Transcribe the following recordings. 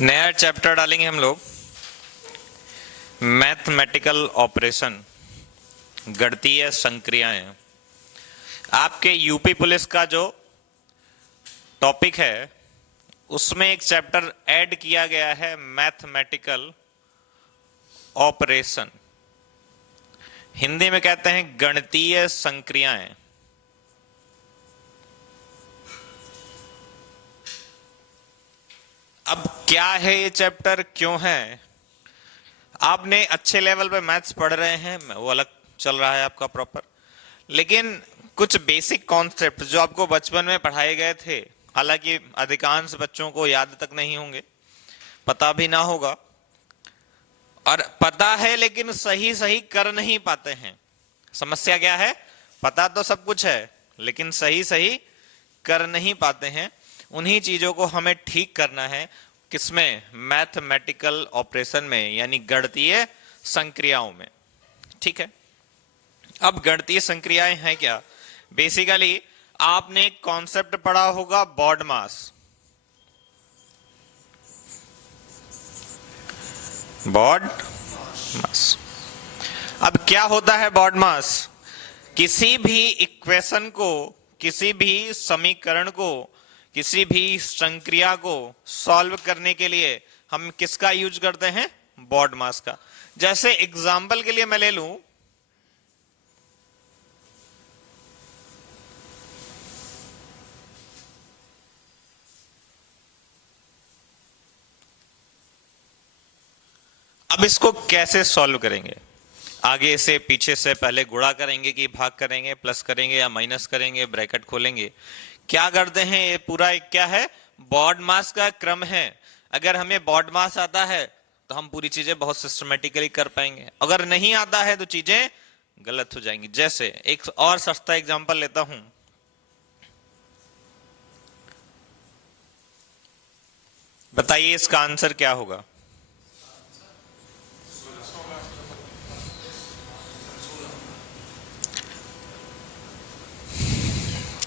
नया चैप्टर डालेंगे हम लोग, मैथमेटिकल ऑपरेशन, गणितीय संक्रियाएं। आपके यूपी पुलिस का जो टॉपिक है उसमें एक चैप्टर ऐड किया गया है, मैथमेटिकल ऑपरेशन। हिंदी में कहते हैं गणितीय संक्रियाएं। अब क्या है ये चैप्टर, क्यों है? आपने अच्छे लेवल पे मैथ्स पढ़ रहे हैं, वो अलग चल रहा है आपका प्रॉपर, लेकिन कुछ बेसिक कॉन्सेप्ट जो आपको बचपन में पढ़ाए गए थे, हालांकि अधिकांश बच्चों को याद तक नहीं होंगे, पता भी ना होगा, और पता है लेकिन सही सही कर नहीं पाते हैं। समस्या क्या है? पता तो सब कुछ है लेकिन सही सही कर नहीं पाते हैं। उन्हीं चीजों को हमें ठीक करना है। किसमें? मैथमेटिकल ऑपरेशन में, यानी गणितीय संक्रियाओं में। ठीक है, अब गणितीय संक्रियाएं हैं क्या? बेसिकली आपने एक कॉन्सेप्ट पढ़ा होगा, बॉड मास। बॉड मास। अब क्या होता है बॉड मास? किसी भी इक्वेशन को, किसी भी समीकरण को, किसी भी संक्रिया को सॉल्व करने के लिए हम किसका यूज करते हैं? बॉड मास का। जैसे एग्जाम्पल के लिए मैं ले लूं, अब इसको कैसे सॉल्व करेंगे? आगे से, पीछे से, पहले गुणा करेंगे कि भाग करेंगे, प्लस करेंगे या माइनस करेंगे, ब्रैकेट खोलेंगे, क्या करते हैं? ये पूरा एक क्या है? बॉड मास का क्रम है। अगर हमें बॉड मास आता है तो हम पूरी चीजें बहुत सिस्टमेटिकली कर पाएंगे, अगर नहीं आता है तो चीजें गलत हो जाएंगी। जैसे एक और सस्ता एग्जांपल लेता हूं, बताइए इसका आंसर क्या होगा?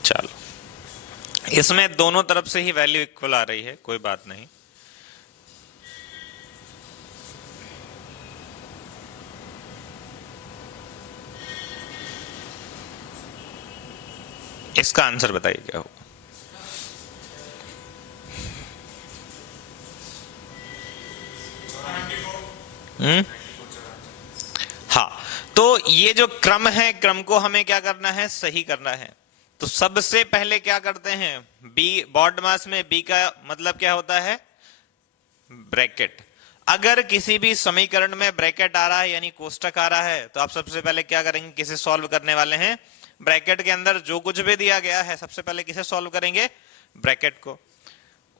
चलो, इसमें दोनों तरफ से ही वैल्यू इक्वल आ रही है, कोई बात नहीं। इसका आंसर बताइए क्या होगा? हाँ, तो ये जो क्रम है, क्रम को हमें क्या करना है? सही करना है। तो सबसे पहले क्या करते हैं? बी, बॉड मास में बी का मतलब क्या होता है? ब्रैकेट। अगर किसी भी समीकरण में ब्रैकेट आ रहा है, यानी कोष्टक आ रहा है, तो आप सबसे पहले क्या करेंगे? किसे सॉल्व करने वाले हैं? ब्रैकेट के अंदर जो कुछ भी दिया गया है, सबसे पहले किसे सॉल्व करेंगे? ब्रैकेट को।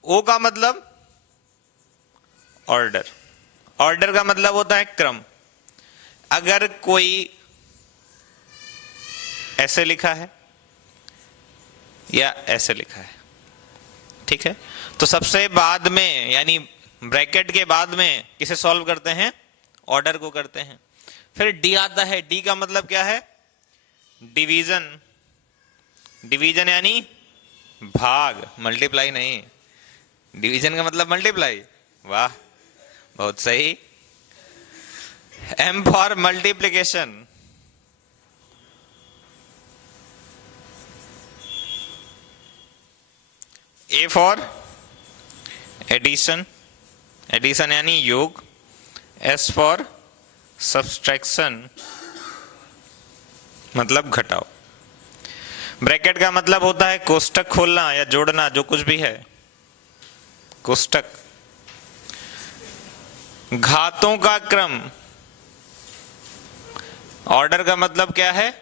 ओ का मतलब ऑर्डर। ऑर्डर का मतलब होता है क्रम। अगर कोई ऐसे लिखा है या ऐसे लिखा है, ठीक है, तो सबसे बाद में, यानी ब्रैकेट के बाद में किसे सॉल्व करते हैं? ऑर्डर को करते हैं। फिर डी आता है। डी का मतलब क्या है? डिवीजन। डिवीजन यानी भाग, मल्टीप्लाई नहीं। डिवीजन का मतलब मल्टीप्लाई। वाह, बहुत सही। M for multiplication. A for addition. Addition यानी योग। एस फॉर सब्सट्रैक्शन, मतलब घटाओ। ब्रैकेट का मतलब होता है कोष्टक खोलना या जोड़ना, जो कुछ भी है, कोष्टक। घातों का क्रम। ऑर्डर का मतलब क्या है?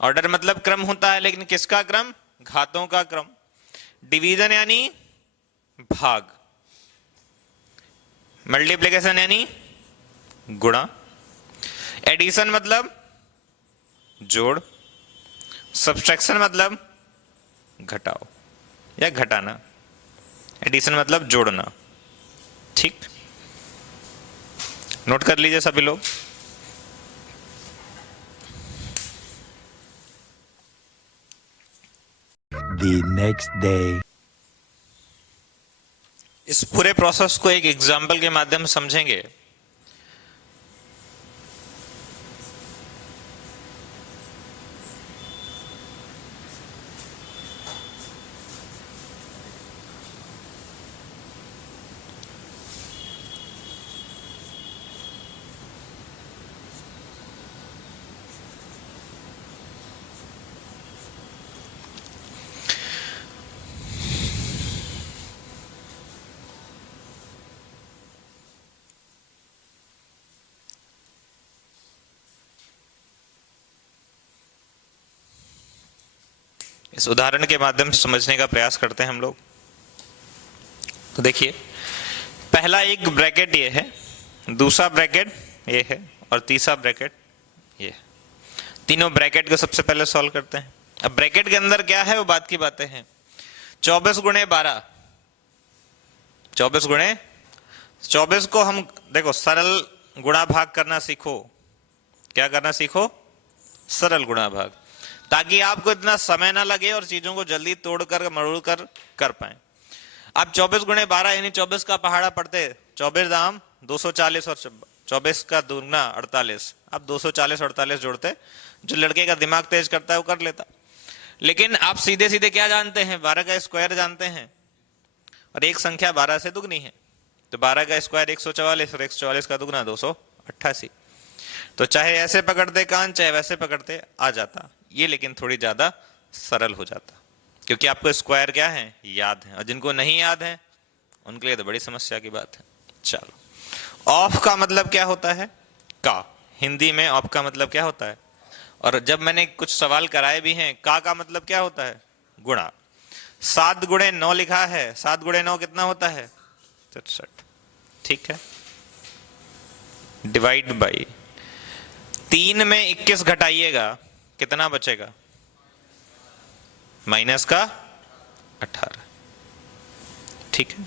ऑर्डर मतलब क्रम होता है, लेकिन किसका क्रम? घातों का क्रम। डिवीजन यानी भाग। मल्टीप्लिकेशन यानी गुणा। एडिशन मतलब जोड़। सब्सट्रैक्शन मतलब घटाओ या घटाना। एडिशन मतलब जोड़ना। ठीक, नोट कर लीजिए सभी लोग। The next day. इस पूरे प्रोसेस को एक एग्जाम्पल के माध्यम से समझेंगे। इस उदाहरण के माध्यम से समझने का प्रयास करते हैं हम लोग। तो देखिए, पहला एक ब्रैकेट ये है, दूसरा ब्रैकेट ये है और तीसरा ब्रैकेट ये है। तीनों ब्रैकेट को सबसे पहले सॉल्व करते हैं। अब ब्रैकेट के अंदर क्या है वो बात की बातें हैं। 24 गुणे 12, 24 गुणे 24 को हम देखो सरल गुणा भाग करना सीखो। क्या करना सीखो? सरल गुणा भाग, ताकि आपको इतना समय ना लगे और चीजों को जल्दी तोड़कर मरोड़ कर पाए। अब 24 गुणे 12 यानी 24 का पहाड़ा पड़ते 24 दाम 240 और 24 का दुगना 48। अब 240 48 जोड़ते, जो लड़के का दिमाग तेज करता है वो कर लेता। लेकिन आप सीधे सीधे क्या जानते हैं? 12 का स्क्वायर जानते हैं, और एक संख्या 12 से दुगनी है, तो 12 का स्क्वायर 144 और 144 का दुगना 288। तो चाहे ऐसे पकड़ते कान, चाहे वैसे पकड़ते आ जाता ये, लेकिन थोड़ी ज्यादा सरल हो जाता, क्योंकि आपको स्क्वायर क्या है याद है, और जिनको नहीं याद है उनके लिए तो बड़ी समस्या की बात है। चलो, ऑफ का मतलब क्या होता है? का। हिंदी में ऑफ का मतलब क्या होता है? और जब मैंने कुछ सवाल कराए भी हैं, का मतलब क्या होता है? गुणा। 7 गुणे 9 लिखा है, 7 गुणे 9 कितना होता है? 63। ठीक है, डिवाइड बाई 3 में 21 घटाइएगा, कितना बचेगा? माइनस का 18। ठीक है,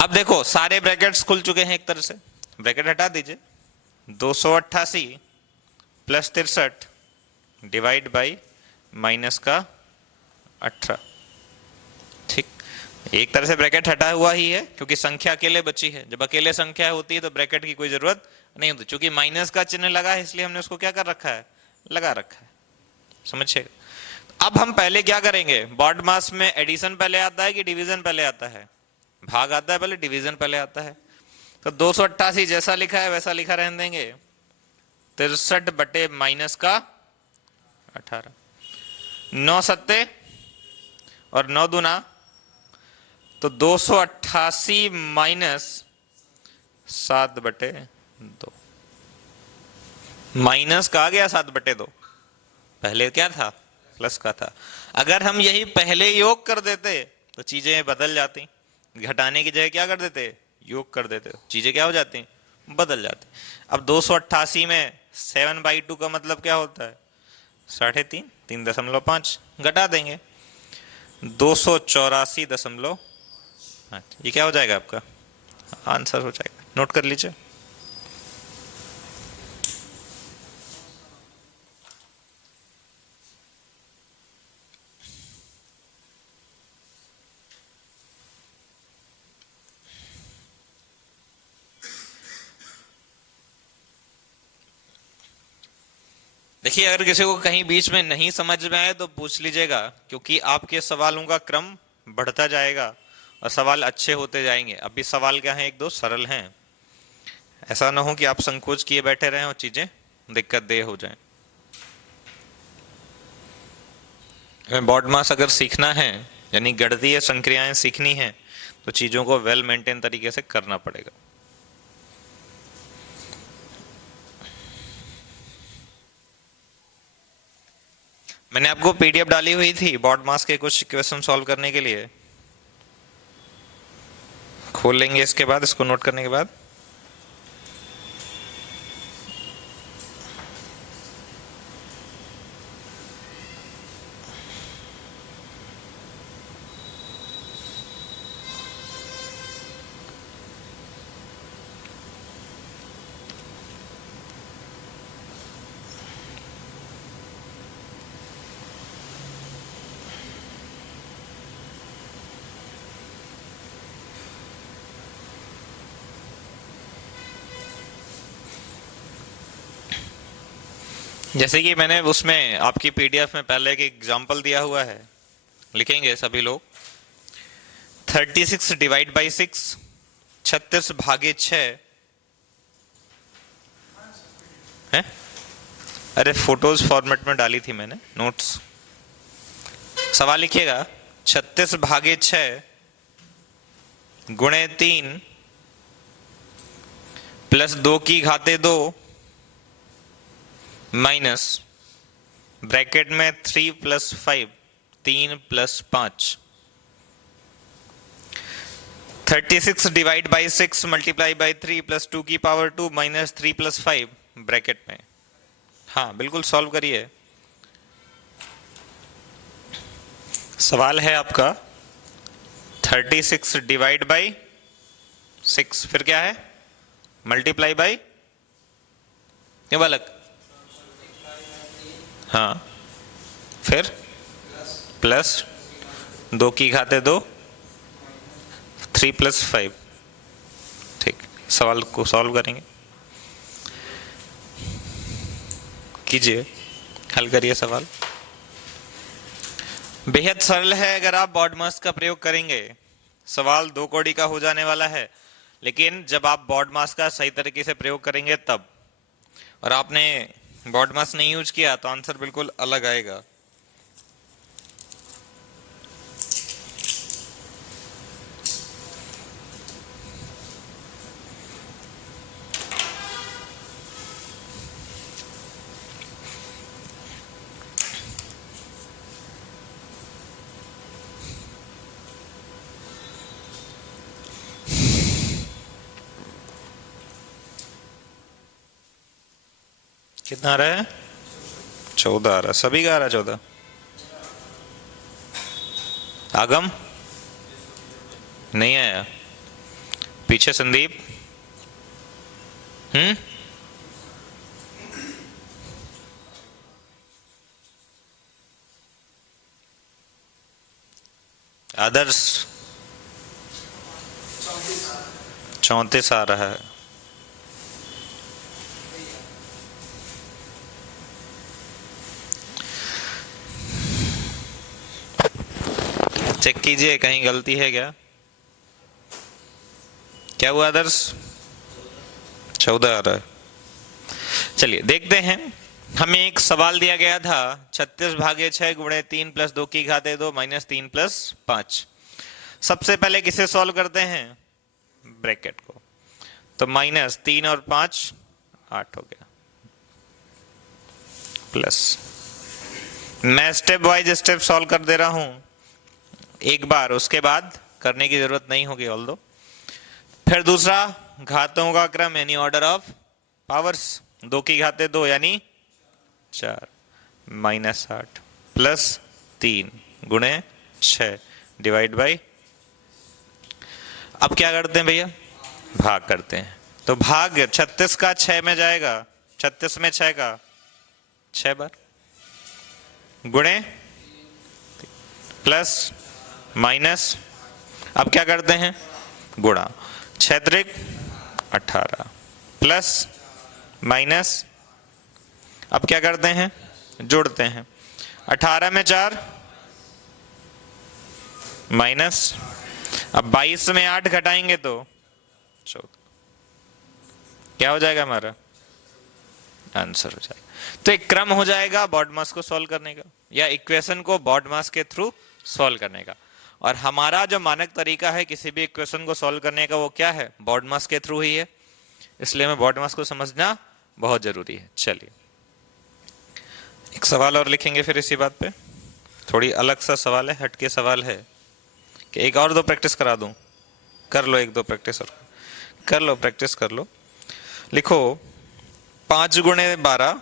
अब देखो सारे ब्रैकेट्स खुल चुके हैं एक तरह से, ब्रैकेट हटा दीजिए। 288 प्लस 63 डिवाइड बाई माइनस का 18। ठीक, एक तरह से ब्रैकेट हटा हुआ ही है, क्योंकि संख्या अकेले बची है। जब अकेले संख्या होती है तो ब्रैकेट की कोई जरूरत नहीं होती। चूंकि माइनस का चिन्ह लगा है इसलिए हमने उसको क्या कर रखा है? लगा रखा है। समझिए, अब हम पहले क्या करेंगे? बॉड मास में एडिशन पहले आता है कि डिवीजन पहले आता है? भाग आता है पहले, डिवीजन पहले आता है। तो 288 जैसा लिखा है वैसा लिखा रहने देंगे, 63 बटे माइनस का 18। 9 सत्ते और 9 दूना, तो 288 माइनस 7 बटे 2। माइनस का आ गया 7 बटे 2, पहले क्या था? प्लस का था। अगर हम यही पहले योग कर देते तो चीजें बदल जाती। घटाने की जगह क्या कर देते? योग कर देते, चीजें क्या हो जाती? बदल जाती। अब 288 में 7/2 का मतलब क्या होता है? 3.5, 3.5 घटा देंगे, 284.5। ये क्या हो जाएगा? आपका आंसर हो जाएगा। नोट कर लीजिए। देखिए, अगर किसी को कहीं बीच में नहीं समझ में आए तो पूछ लीजिएगा, क्योंकि आपके सवालों का क्रम बढ़ता जाएगा और सवाल अच्छे होते जाएंगे। अभी सवाल क्या है? 1-2 सरल हैं। ऐसा ना हो कि आप संकोच किए बैठे रहें और चीजें दिक्कत दे हो जाएं। हमें बॉड मास अगर सीखना है, यानी गणितीय संक्रियाएं सीखनी है, तो चीजों को वेल मेंटेन तरीके से करना पड़ेगा। मैंने आपको पीडीएफ डाली हुई थी बॉड मास के कुछ क्वेश्चन सॉल्व करने के लिए, खोल लेंगे इसके बाद, इसको नोट करने के बाद। जैसे कि मैंने उसमें आपकी पीडीएफ में पहले एक एग्जांपल दिया हुआ है, लिखेंगे सभी लोग। 36 डिवाइड बाई 6, 36 भागे 6 है। अरे फोटोज फॉर्मेट में डाली थी मैंने नोट्स। सवाल लिखिएगा, 36 भागे 6 गुणे 3 प्लस 2 की घाते 2 माइनस ब्रैकेट में 3 plus 5, 3 plus 5। 36 divide by 6 multiply by 3 plus 2 की पावर 2 माइनस 3 प्लस 5 ब्रैकेट में। हाँ बिल्कुल सॉल्व करिए। सवाल है आपका 36 डिवाइड बाई 6, फिर क्या है, मल्टीप्लाई बाई, ये बालक, हाँ फिर प्लस 2 की घाते 2, 3 प्लस 5। ठीक, सवाल को सॉल्व करेंगे, कीजिए, हल करिए सवाल। बेहद सरल है, अगर आप BODMAS का प्रयोग करेंगे सवाल 2 कौड़ी का हो जाने वाला है। लेकिन जब आप BODMAS का सही तरीके से प्रयोग करेंगे तब, और आपने BODMAS नहीं यूज किया तो आंसर बिल्कुल अलग आएगा। कितना आ रहा है, 14 आ रहा, सभी का आ रहा 14। आगम नहीं आया, पीछे संदीप, आदर्श 34 आ रहा है। चेक कीजिए कहीं गलती है क्या। क्या हुआ आदर्श, 14 आ रहा है। चलिए देखते हैं, हमें एक सवाल दिया गया था 36 भागे 6 गुणे 3 प्लस 2 की घाते 2 माइनस 3 प्लस 5। सबसे पहले किसे सॉल्व करते हैं, ब्रैकेट को, तो माइनस 3 और 5 8 हो गया, प्लस, मैं स्टेप वाइज स्टेप सॉल्व कर दे रहा हूं एक बार, उसके बाद करने की जरूरत नहीं होगी ऑल दो। फिर दूसरा, घातों का क्रम यानी ऑर्डर ऑफ पावर्स, 2 की घाते 2 यानी 4 माइनस 8 प्लस 3 गुणे 6 डिवाइड बाई, अब क्या करते हैं भैया, भाग करते हैं। तो भाग 36 का 6 में जाएगा, 36 में 6 का 6 बार, गुणे प्लस माइनस, अब क्या करते हैं, गुणा, 6 त्रिक 18 प्लस माइनस, अब क्या करते हैं, जोड़ते हैं, 18 में 4 माइनस, अब 22 में 8 घटाएंगे तो 14, क्या हो जाएगा हमारा आंसर हो जाएगा। तो एक क्रम हो जाएगा BODMAS को सॉल्व करने का, या इक्वेशन को BODMAS के थ्रू सॉल्व करने का। और हमारा जो मानक तरीका है किसी भी इक्वेशन को सॉल्व करने का, वो क्या है, BODMAS के थ्रू ही है। इसलिए हमें BODMAS को समझना बहुत जरूरी है। चलिए एक सवाल और लिखेंगे फिर इसी बात पे, थोड़ी अलग सा सवाल है, हटके सवाल है, कि एक और दो प्रैक्टिस करा दूं, कर लो एक दो प्रैक्टिस और कर लो, प्रैक्टिस कर लो। लिखो 5 गुणे 12,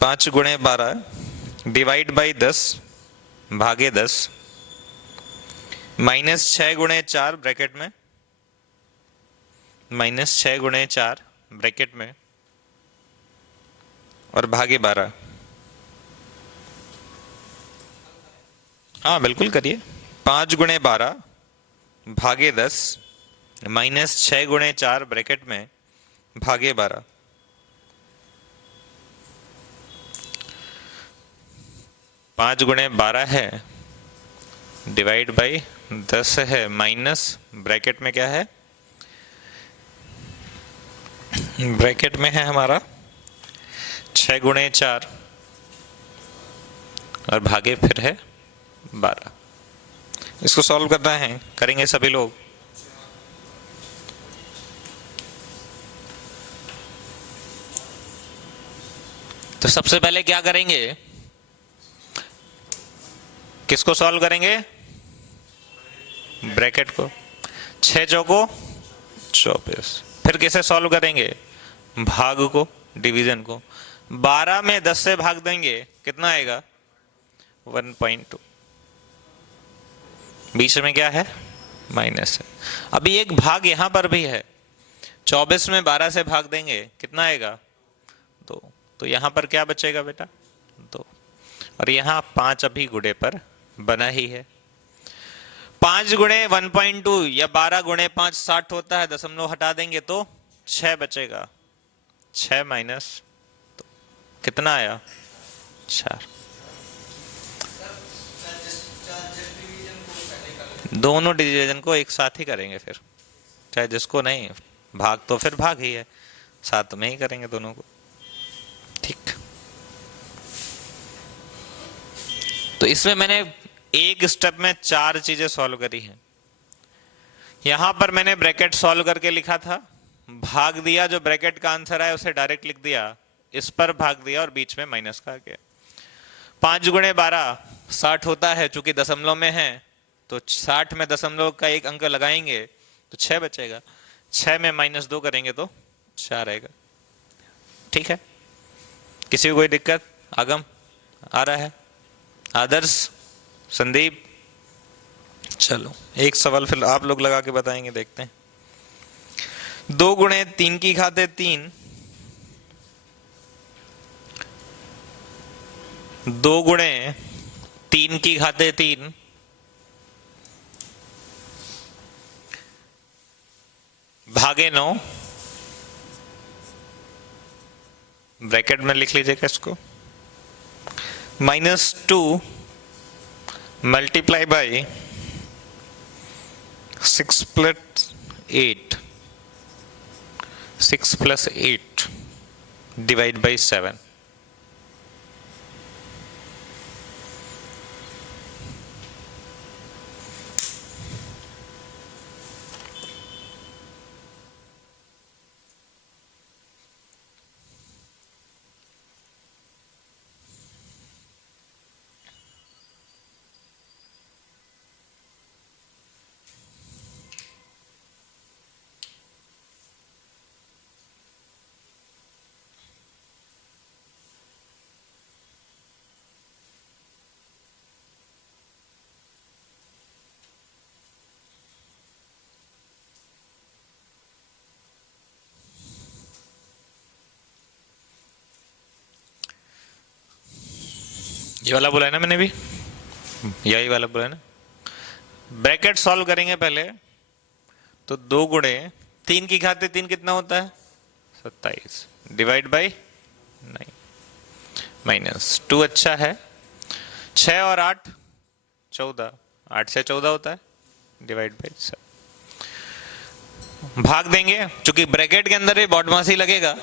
5 गुणे 12 डिवाइड बाई 10 भागे 10 माइनस 6 गुणे 4 ब्रैकेट में, माइनस 6 गुणे 4 ब्रैकेट में और भागे 12। हाँ बिल्कुल करिए, 5 गुणे 12 भागे 10 माइनस 6 गुणे 4 ब्रैकेट में भागे 12। 5 गुणे 12 है डिवाइड बाई 10 है माइनस ब्रैकेट में क्या है, ब्रैकेट में है हमारा 6 गुणे 4 और भागे फिर है 12। इसको सॉल्व करना है, करेंगे सभी लोग। तो सबसे पहले क्या करेंगे, किसको सॉल्व करेंगे, ब्रैकेट को। 6 चौको 24। फिर किसे सॉल्व करेंगे, भाग को, डिवीजन को। 12 में 10 से भाग देंगे, कितना आएगा 1.2। बीच में क्या है, माइनस है। अभी एक भाग यहां पर भी है, 24 में 12 से भाग देंगे, कितना आएगा 2। तो यहां पर क्या बचेगा बेटा 2। और यहां 5 अभी गुणे पर बना ही है। 5 गुणे 1.2 या 12 गुणे 5 60 होता है, दशमलव हटा देंगे तो 6 बचेगा। 6 माइनस तो कितना आया 4। दोनों डिवीजन को एक साथ ही करेंगे फिर, चाहे जिसको नहीं, भाग तो फिर भाग ही है, साथ में ही करेंगे दोनों को। ठीक, तो इसमें मैंने एक स्टेप में 4 चीजें सॉल्व करी हैं। यहां पर मैंने ब्रैकेट सॉल्व करके लिखा था, भाग दिया, जो ब्रैकेट का आंसर आया उसे डायरेक्ट लिख दिया, इस पर भाग दिया और बीच में माइनस का आ गया। 5 गुणे 12 60 होता है, चूंकि दशमलव में है तो 60 में दशमलव का एक अंक लगाएंगे तो 6 बचेगा। 6 में -2 करेंगे तो 4 आएगा। ठीक है, किसी को कोई दिक्कत, आगम आ रहा है, आदर्श, संदीप? चलो एक सवाल फिर आप लोग लगा के बताएंगे, देखते हैं। 2 गुणे 3 की घाते 3, 2 गुणे 3 की घाते 3 भागे 9, ब्रैकेट में लिख लीजिएगा इसको, -2 multiply by 6 plus 8, 6 plus 8 divide by 7। ये वाला बोला है ना मैंने भी, यही वाला बोला है ना। ब्रैकेट सॉल्व करेंगे पहले, तो 2 गुणे 3 की घाते 3 कितना होता है 27 डिवाइड बाई 9 -2 अच्छा है। 6 और 8 14, 8 से 14 होता है डिवाइड बाई 7। भाग देंगे, चूंकि ब्रैकेट के अंदर ही बॉडमास ही लगेगा,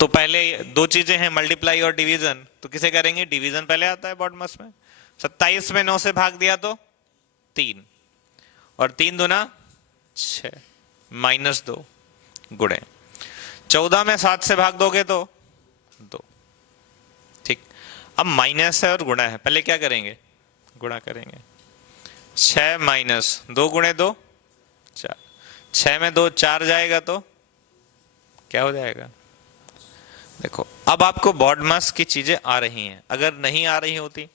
तो पहले 2 चीजें हैं, मल्टीप्लाई और डिवीजन, तो किसे करेंगे, डिवीजन पहले आता है बॉडमास में। 27 में 9 से भाग दिया तो 3 और 3 दूना 6 -2 गुणे 14 में 7 से भाग दोगे तो 2। ठीक, अब माइनस है और गुणा है, पहले क्या करेंगे, गुणा करेंगे। 6 माइनस 2 गुणे 2 4, 6 में 2 4 जाएगा तो क्या हो जाएगा। देखो अब आपको बॉडमास की चीजें आ रही हैं, अगर नहीं आ रही होती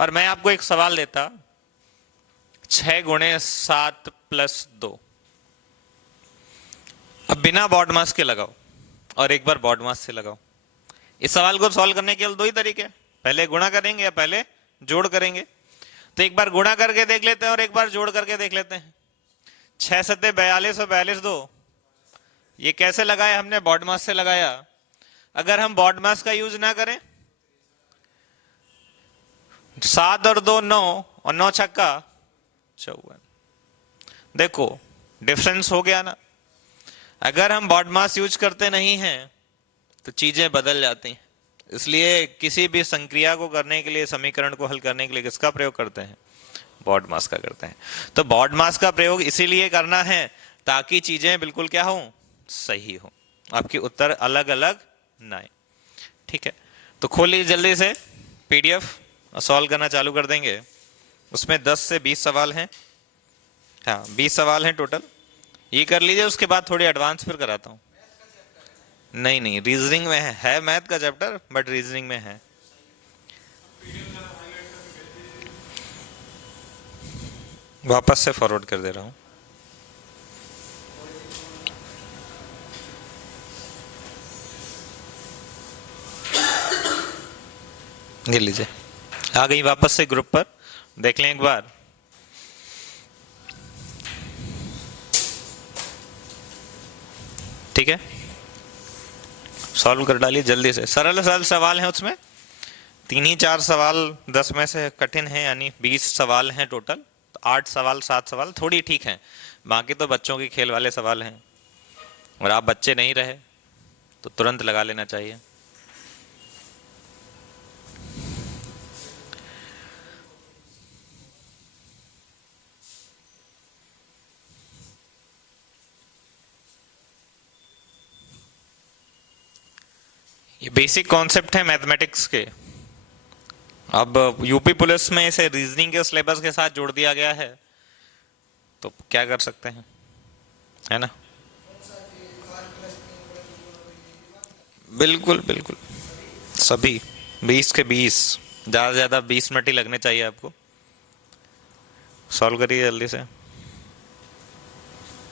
और मैं आपको एक सवाल देता, 6 गुणे 7 प्लस 2, अब बिना बॉडमास के लगाओ और एक बार बॉडमास से लगाओ। इस सवाल को सॉल्व करने के लिए 2 ही तरीके, पहले गुणा करेंगे या पहले जोड़ करेंगे। तो एक बार गुणा करके देख लेते हैं और एक बार जोड़ करके देख लेते हैं। 6 सत्ते 42 और 42 2, ये कैसे लगाया हमने, बॉडमास से लगाया। अगर हम बॉडमास का यूज ना करें 7 और 2 9, और 9 छक्का 54। देखो डिफरेंस हो गया ना। अगर हम बॉडमास यूज करते नहीं हैं तो चीजें बदल जाती हैं। इसलिए किसी भी संक्रिया को करने के लिए, समीकरण को हल करने के लिए किसका प्रयोग करते हैं? बॉड मास का करते हैं। तो बॉड मास का प्रयोग इसीलिए करना है ताकि चीजें बिल्कुल क्या हो, सही हो, आपके उत्तर अलग अलग ना आए। ठीक है, तो खोलिए जल्दी से पीडीएफ, सॉल्व करना चालू कर देंगे। उसमें 10 से 20 सवाल हैं। हाँ 20 सवाल हैं टोटल। ये कर लीजिए, उसके बाद थोड़ी एडवांस फिर कराता हूँ। नहीं नहीं, रीजनिंग में है मैथ का चैप्टर, बट रीजनिंग में है। वापस से फॉरवर्ड कर दे रहा हूँ। ये लीजिए, आ गई वापस से ग्रुप पर, देख लें एक बार। ठीक है, सॉल्व कर डालिए जल्दी से। सरल सरल सवाल हैं उसमें, 3 ही 4 सवाल 10 में से कठिन है, यानी 20 सवाल हैं टोटल। तो 8 सवाल 7 सवाल थोड़ी ठीक हैं, बाकी तो बच्चों के खेल वाले सवाल हैं। और आप बच्चे नहीं रहे तो तुरंत लगा लेना चाहिए। ये बेसिक कॉन्सेप्ट है मैथमेटिक्स के। अब यूपी पुलिस में इसे रीजनिंग के सिलेबस के साथ जोड़ दिया गया है, तो क्या कर सकते हैं, है ना। बिल्कुल बिल्कुल, सभी 20 के 20, ज़्यादा से ज़्यादा 20 मिनट ही लगने चाहिए आपको। सॉल्व करिए जल्दी से।